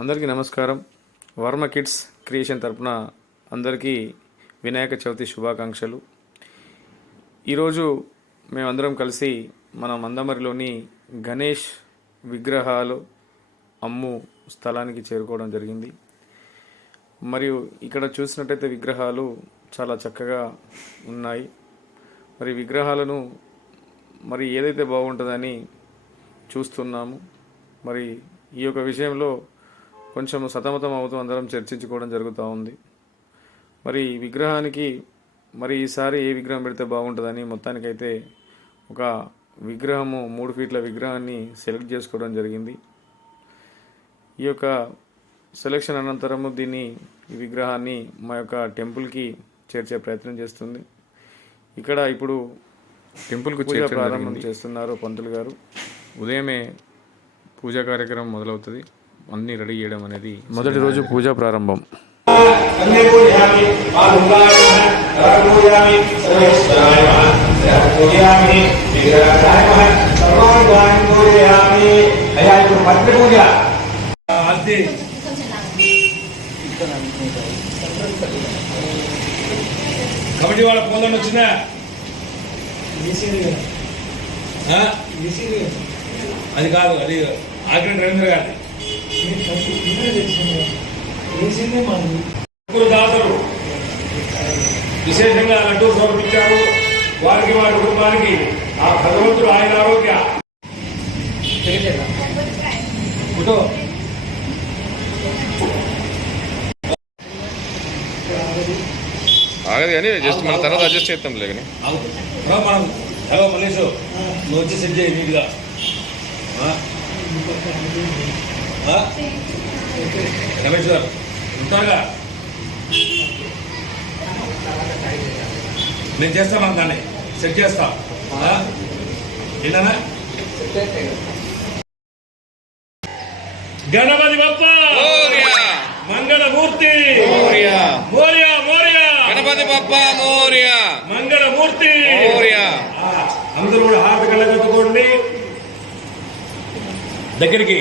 అందరికీ నమస్కారం. Varma kids creation తరపున అందరికీ వినాయక చవితి శుభాకాంక్షలు. ఈరోజు మేమందరం కలిసి మన మందమరిలోని గణేష్ విగ్రహాలు అమ్ము స్థలానికి చేరుకోవడం జరిగింది. మరియు ఇక్కడ చూసినట్టయితే విగ్రహాలు చాలా చక్కగా ఉన్నాయి. మరి విగ్రహాలను మరి ఏదైతే బాగుంటుందని చూస్తున్నాము. మరి ఈ యొక్క విషయంలో కొంచెం సతమతం అవుతూ అందరం చర్చించుకోవడం జరుగుతూ ఉంది. మరి విగ్రహానికి మరి ఈసారి ఏ విగ్రహం పెడితే బాగుంటుందని మొత్తానికైతే ఒక విగ్రహము 3 ఫీట్ల విగ్రహాన్ని సెలెక్ట్ చేసుకోవడం జరిగింది. ఈ యొక్క సెలెక్షన్ అనంతరము ఈ విగ్రహాన్ని మా యొక్క టెంపుల్కి చేర్చే ప్రయత్నం చేస్తుంది. ఇక్కడ ఇప్పుడు టెంపుల్కు పూజ ప్రారంభం చేస్తున్నారు పంతులు గారు. ఉదయమే పూజా కార్యక్రమం మొదలవుతుంది. అన్నీ రెడీ చేయడం అనేది మొదటి రోజు పూజా ప్రారంభం. కమిటీ వాళ్ళ పోదని వచ్చిందా? అది కాదు, అది ఆగ్రహం రవీంద్ర గారి దాతలు విశేషంగా లడ్డూ సమర్పించారు. వారికి వారి కుటుంబానికి ఆ భగవంతుడు ఆయన ఆరోగ్య ఆగదు కానీ జస్ట్ మన తర్వాత అడ్జస్ట్ చేస్తాం లేకని మనం హలో మల్లేషు, నువ్వు వచ్చి సెట్ చేయి నీట్గా. రమేష్ గారు ఉంటారుగా, నేను చేస్తాను దాన్ని సెట్ చేస్తా. ఏంటన్నా గణపతి బప్ప మంగళమూర్తి మోరియా మోరియా గణపతి బప్ప మోరియా మంగళమూర్తి మోరియా. అందరూ కూడా హారతి కళ్ళగొట్టుకోండి. దగ్గరికి